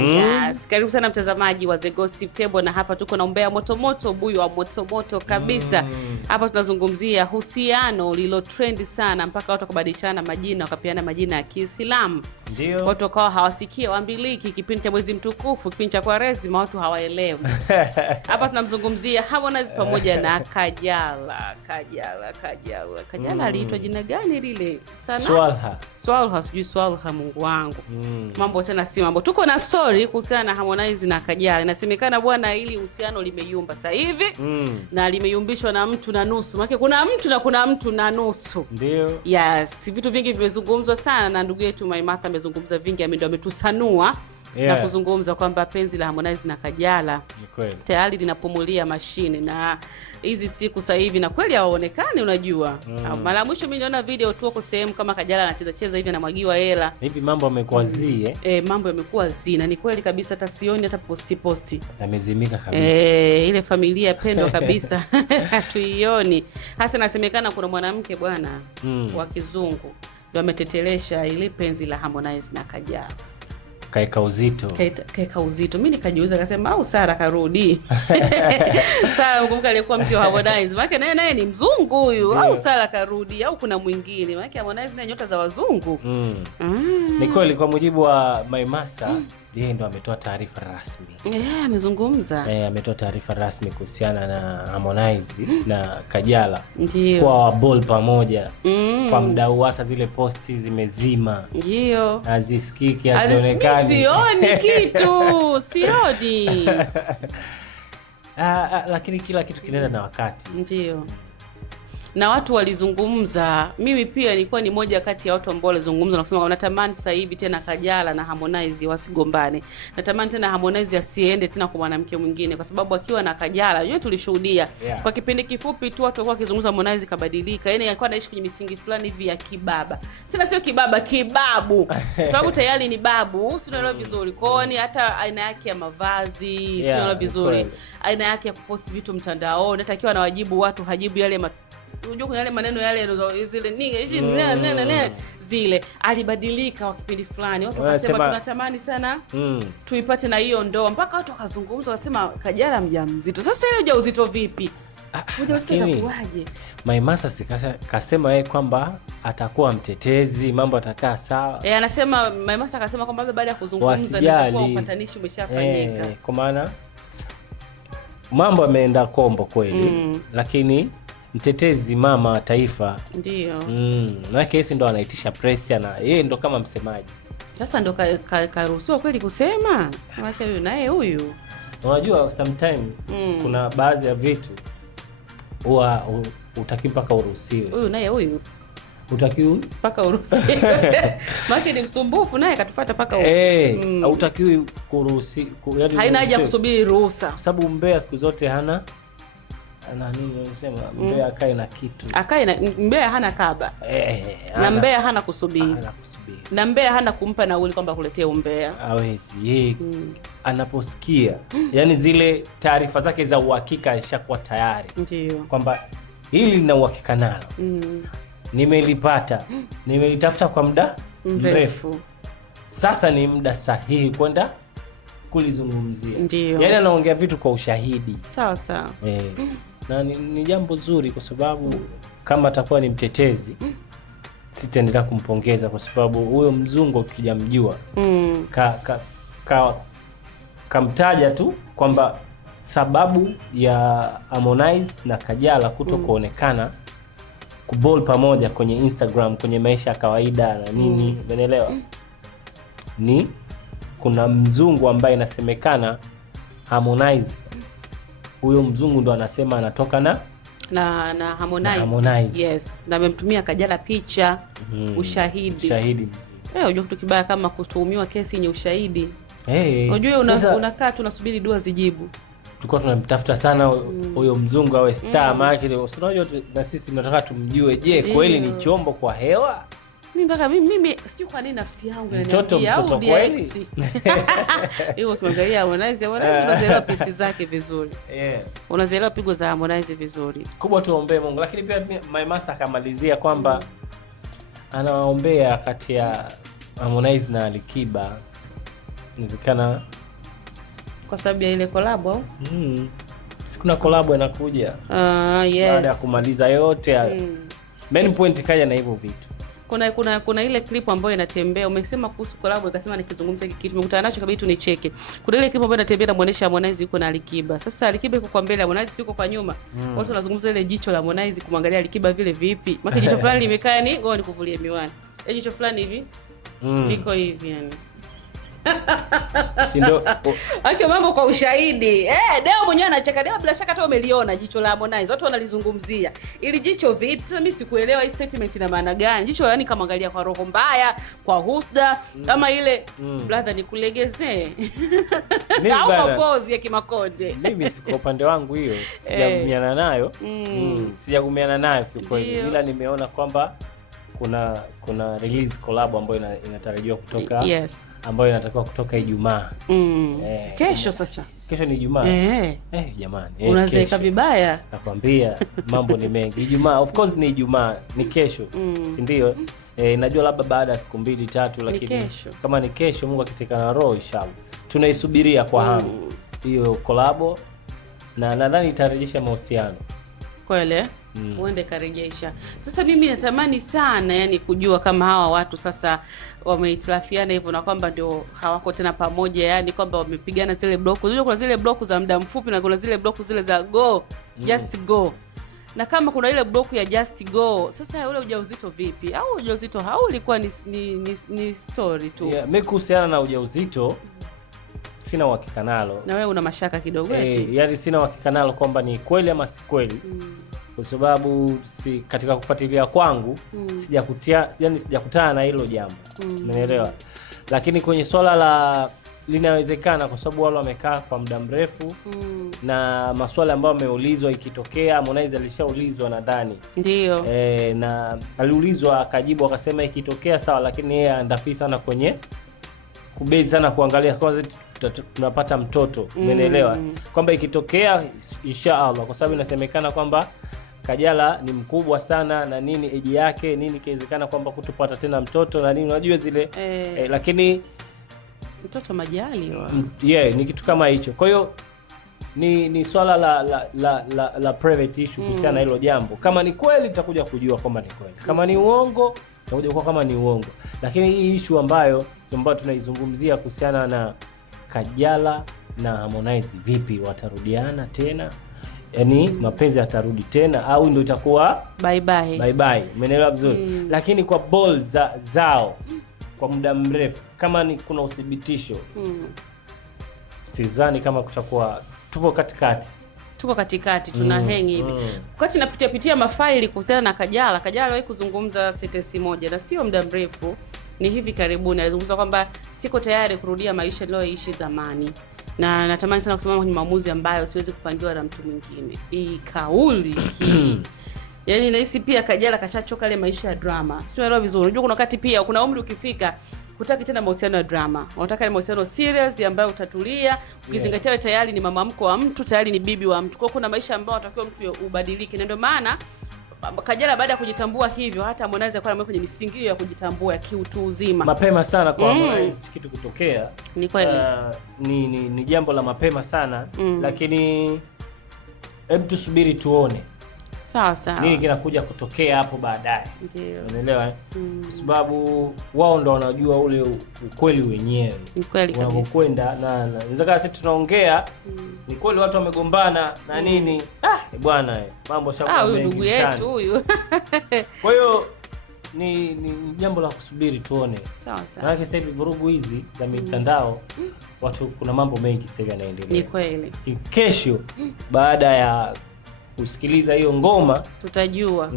Yes, karibu sana mtazamaji wa The Gossip Table, na hapa tuko na umbea moto buyu wa moto kabisa. Hapa tunazungumzia uhusiano lilo trend sana mpaka watu wakabadilishana majina, wakapeana majina ya Kiislamu. Ndio. Watu wakawa hawasikia wambiliki kipindi cha mwezi mtukufu, kipindi cha Kwaresima, watu hawaelewi. Hapa tunamzungumzia Harmonize pamoja na Kajala. Kajala aliitwa jina gani lile? Sana Swalha, sijui Swalha, Mungu wangu. Mambo tena si mambo. Tuko na story kuhusiana na Harmonize na Kajala. Inasemekana bwana, ili uhusiano limeyumba sasa hivi. Na limeyumbishwa na mtu na nusu. Maana kuna mtu na kuna mtu na nusu. Ndio. Yes, vitu vingi vimezungumzwa sana na ndugu yetu Maimartha amezungumza vingi, ndio ametusanua. Na kuzungumza kwamba penzi la Harmonize na Kajala tayari linapumulia mashine, na hizi siku sasa hivi na kweli hawaonekani. Unajua mara mwisho mimi niliona video tu kwa sehemu kama Kajala anacheza hivi, anamwagiwa hela hivi, mambo yamekuwa mambo yamekuwa na ni kweli kabisa, hata sioni hata posti amezimika kabisa. Ile familia pendwa kabisa tuioni. Hasa nasemekana kuna mwanamke bwana wa kizungu ndio ametetelesha ile penzi la Harmonize na Kajala. Kaeka uzito. Mimi nikajiuliza, akasema au Sara karudi. Sara mkumbuka alikuwa mke wa Harmonize. Maana naye ni mzungu huyu. Au Sara karudi au kuna mwingine. Maana Harmonize na nyota za wazungu. Ni kweli, kwa mujibu wa Maimartha, yeye ndo ametoa taarifa rasmi. Amezungumza. Ametoa taarifa rasmi kuhusiana na Harmonize na Kajala. Ndio. Kwa ball pamoja. Kwa mdau, hata zile posti zimezima. Ndio. Hazisikiki, hazionekani. Sioni kitu. Sioni. Lakini kila kitu kinaenda na wakati. Ndio. Na watu walizungumza. Mimi pia nilikuwa ni moja kati ya watu ambao walizungumza na kusema natamani sasa hivi tena Kajala na Harmonize wasigombane. Natamani tena Harmonize asiende tena kwa mwanamke mwingine, kwa sababu akiwa na Kajala yeye tulishuhudia kwa kipindi kifupi tu watu walikuwa wakizungumza Harmonize kabadilika. Yaani alikuwa anaishi kwenye misingi fulani hivi ya kibaba. Tena sio kibaba, kibabu. Sababu tayari ni babu, unaelewa vizuri. Kwa hiyo hata aina yake ya mavazi, unaelewa vizuri. Aina yake ya kupost vitu mtandaoni, hata akiwa anawajibu watu hajibu yale unajua kuna yale maneno yale zile alibadilika kwa kipindi fulani. Watu wakasema tunatamani sana tuipate na hiyo ndoa, mpaka watu wakazungumza wakasema Kajala mjamzito. Sasa ile ujauzito vipi? Ujauzito utakuwaje? Maimartha kasema yeye kwamba atakuwa mtetezi, mambo atakaa sawa. Anasema Maimartha akasema kwamba baada ya kuzungumza ndio upatanishi umeshafanyika. Kwa maana mambo yameenda kombo kweli, lakini mtetezi mama wa taifa. Ndio. Na kesi ndo anaitisha press, na yeye ndo kama msemaji. Sasa ndo karuhusiwa kweli kusema. Maana huyu naye huyu. Unajua sometime kuna baadhi ya vitu huwa utaki mpaka uruhusiwe. Huyu naye huyu. Utakiwi mpaka uruhusiwe. Maana ni msumbufu naye katufuata mpaka huko. Hautakiwi kuruhusi, yaani haina haja kusubiri ruhusa. Sababu mbea siku zote hana nini unasema, mbea akae na kitu. Mbea hana kaba. Na mbea hana kusubiri. Na mbea hana kumpa nauli kwamba kuletea umbea. Hawezi. Yeye anaposikia yani zile taarifa zake za uhakika ishakuwa tayari. Ndio. Kwamba hili lina uhakika nalo. Nimelipata. Nimelitafuta kwa muda mrefu. Sasa ni muda sahihi kwenda kulizungumzia. Yaani anaongea vitu kwa ushahidi. Sawa. Na ni jambo zuri, kwa sababu kama atakuwa ni mtetezi sitaendelea kumpongeza, kwa sababu huyo mzungu tujamjua. Kamtaja tu kwamba sababu ya Harmonize na Kajala kutokuonekana kuball pamoja kwenye Instagram, kwenye maisha ya kawaida na nini, umeelewa? Ni kuna mzungu ambaye inasemekana Harmonize, huyo mzungu ndo anasema anatoka na Harmonize. Yes, na amemtumia Kajala picha, ushahidi mzima. Unajua kitu kibaya kama kutuhumiwa kesi yenye ushahidi. Unajua unakaa tu unasubiri dua zijibu. Tulikuwa tunamtafuta sana huyo mzungu awe star, maana unajua na sisi tunataka tumjue, je, kweli ni chombo kwa hewa? Mimi sijui kwa nini nafsi yangu inaniambia au DX. Hiyo ukiangalia Harmonize unazielewa pisi zake vizuri. Unazielewa pigo za Harmonize vizuri. Kubwa tuombe Mungu, lakini pia Maimartha akamalizia kwamba anawaombea kati ya Harmonize na Alikiba Inawezekana kwa sababu ya ile collab au? Sikuna collab inakuja. Yes. Baada ya kumaliza yote hayo. Main point kaja na hivyo vitu. Kuna ile clip ambayo inatembea, umesema kuhusu collab, ikasema nikizungumza hiki kitu nimekutana nacho kabisa nicheke. Kuna ile clip ambayo inatembea na muonesha Harmonize yuko na Alikiba. Sasa Alikiba yuko kwa mbele, Harmonize yuko kwa nyuma. Watu wanazungumza ile jicho la Harmonize kumwangalia Alikiba vile vipi. Maana jicho fulani limekaa ni ngoja nikuvulie miwani. Ile jicho fulani hivi. Liko hivi yani. Si ndo Aki mambo kwa ushahidi. Deo mwenyewe anacheka. Deo bila shaka hata umeliona jicho la Harmonize. Watu wanalizungumzia. Ili jicho vipi? Sasa mimi sikuelewa hii statement ina maana gani. Jicho yani kama angalia kwa roho mbaya, kwa husda, kama ile brother nikulegezee. Au pose ya Kimakonde. Mimi siko upande wangu hiyo. Sijagumiana nayo. Sijagumiana nayo kiukweli. Ila nimeona kwamba kuna release collab ambayo inatarajiwa kutoka, ambayo inatakiwa kutoka Ijumaa. Kesho sasa. Kesho ni Ijumaa. Jamani. Unazeeka vibaya. Nakwambia mambo ni mengi. Ijumaa, of course ni Ijumaa, ni kesho. Si ndio? Najua labda baada ya siku 2-3 lakini kama ni kesho, Mungu akitika na roho inshallah. Tunaisubiria kwa hamu hiyo collab, na nadhani itarejesha mahusiano. Kweli? Uende karejesha. Sasa mimi natamani sana yani kujua kama hawa watu sasa wameitirafiana hivyo na kwamba ndio hawako tena pamoja, yani kwamba wamepigana zile block. Unajua kuna zile block za muda mfupi na kuna zile block zile za go, just go. Na kama kuna ile block ya just go, sasa ule ujauzito vipi? Au ujauzito hau ulikuwa ni story tu? Mimi kuhusiana na ujauzito sina uhakika nalo. Na wewe una mashaka kidogo eti? Yani sina uhakika nalo kwamba ni kweli ama si kweli. Kwa sababu katika kufuatilia kwangu sijakutana na hilo jambo. Umeelewa? Lakini kwenye swala la linawezekana kwa sababu wale wamekaa kwa muda mrefu na maswali ambayo wameulizwa, ikitokea Harmonize alishaulizwa nadhani. Ndio. Na aliulizwa akajibu akasema ikitokea sawa, lakini yeye andafi sana kwenye kubezi sana kuangalia kwanza tunapata mtoto. Umeelewa? Kwamba ikitokea inshallah, kwa sababu inasemekana kwamba Kajala ni mkubwa sana na nini age yake nini, kiwezekana kwamba kutupata tena mtoto na nini, unajua zile lakini mtoto majali ni kitu kama hicho. Kwa hiyo ni swala la private issue kuhusiana na hilo jambo. Kama ni kweli tutakuja kujua kwamba ni kweli, kama ni uongo tutakuja kwa kama ni uongo. Lakini hii issue ambayo tunaizungumzia kuhusiana na Kajala na Harmonize, vipi watarudiana tena? Yani mapenzi yatarudi tena au ndio itakuwa bye bye? Umeelewa vizuri? Lakini kwa ball zao kwa muda mrefu, kama ni kuna uthibitisho sidhani kama kutakuwa. Tuko katikati tuna hengi hivi. Wakati napitia mafaili kuhusiana na Kajala aliwahi kuzungumza sentence moja na sio muda mrefu, ni hivi karibuni alizungumza kwamba siko tayari kurudia maisha niliyoishi zamani. Na natamani sana kusimama kwenye maamuzi ambayo siwezi kupangiwa na mtu mwingine. Hii kauli hii. Yaani nahisi pia Kajala kashachoka ile maisha ya drama. Sio unaelewa vizuri. Unajua kuna wakati pia kuna umri ukifika hutaki tena mahusiano ya drama. Unataka ile mahusiano serious ambayo utatulia, ukizingatia wewe tayari ni mama mko wa mtu, tayari ni bibi wa mtu. Kwa kuna maisha ambayo unatakiwa mtu ubadilike. Na ndio maana Kajala baada ya kujitambua hivyo, hata Harmonize alikuwa ameweka kwenye misingi ya kujitambua ya kiutu uzima. Mapema sana kwa Harmonize kitu kutokea. Ni kweli. Ni jambo la mapema sana, lakini hebu tusubiri tuone. Sawa. Nini kinakuja kutokea hapo baadaye? Ndio. Unaelewa? Kwa sababu wao ndo wanajua ule ukweli wenyewe. Ni kweli kabisa. Wanakwenda na inawezekana sisi tunaongea ni kweli watu wamegombana na nini. Bwana mambo shakuwa mengi. Huyu ndugu yetu huyu. Kwa hiyo ni jambo la kusubiri tuone. Sawa. Maana sasa hivi vurugu hizi za mitandao watu kuna mambo mengi sasa yanaendelea. Ni kweli. Kesho baada ya kusikiliza hiyo ngoma tutajua.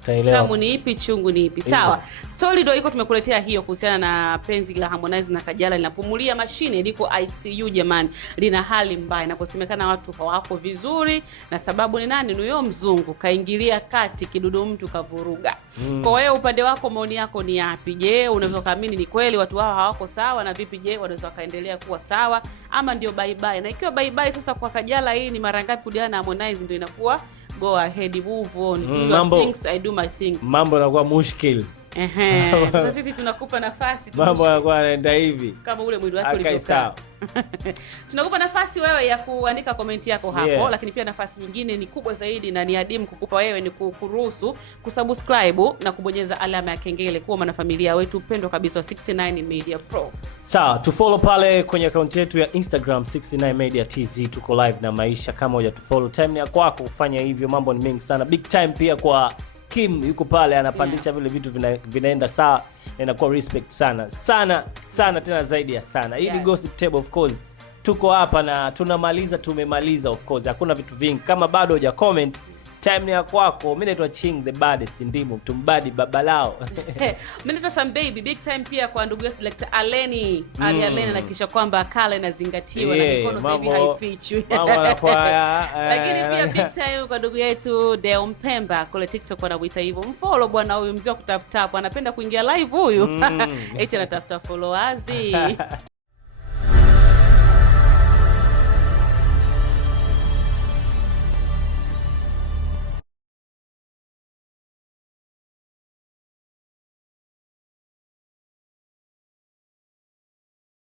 Tutaelewa. Tamu ni ipi, chungu ni ipi. Sawa. Story ndio iko tumekuletea hiyo kuhusiana na penzi la Harmonize na Kajala linapumulia mashine, liko ICU jamani. Lina hali mbaya na kusemekana watu hawako vizuri, na sababu ni nani? Ni huyo mzungu kaingilia kati, kidudu mtu kavuruga. Kwa hiyo upande wako maoni yako ni yapi? Je, unaweza kuamini ni kweli watu hao hawako sawa, na vipi je wanaweza kaendelea kuwa sawa ama ndio bye bye? Na ikiwa bye bye sasa kwa Kajala, hii ni mara ngapi kudiana na Harmonize ndio inakuwa go ahead, move on, do your things, I do my things. Mambo yanakuwa mushkil. Sasa sisi tunakupa nafasi mambo yanakuwa yanaenda hivi kama ule mwili wako ulivyokaa. Tunakupa nafasi wewe ya kuandika komenti yako hapo, lakini pia nafasi nyingine ni kubwa zaidi na ni adimu kukupa wewe, ni kukuruhusu kusubscribe na kubonyeza alama ya kengele kuwa mwanafamilia wetu pendwa kabisa wa 69 Media Pro. Sawa, tufollow pale kwenye account yetu ya Instagram 69 Media TZ, tuko live na maisha. Kama hujatufollow, time ni kwako kufanya hivyo, mambo ni mengi sana. Big time pia kwa Kim yuko pale anapandisha vile vitu vinaenda sawa, na inakuwa respect sana tena zaidi ya sana. Hii ni Gossip Table of course. Tuko hapa na tumemaliza of course. Hakuna vitu vingi. Kama bado huja comment, time ni ya kwako. Mimi naitwa Ching the baddest, ndimo tumbadi babalao. Mimi naitwa Sam Baby. Big time pia kwa ndugu yetu Dr. Aleni. Ali Aleni na kisha kwamba kale inazingatiwa na mikono sasa hivi haifichwi. Lakini pia big time kwa ndugu yetu Deo Mpemba kule TikTok wanamuita hivyo. Mfollow bwana huyu mzee wa kutap tap, anapenda kuingia live huyu. Eti anatafuta followers.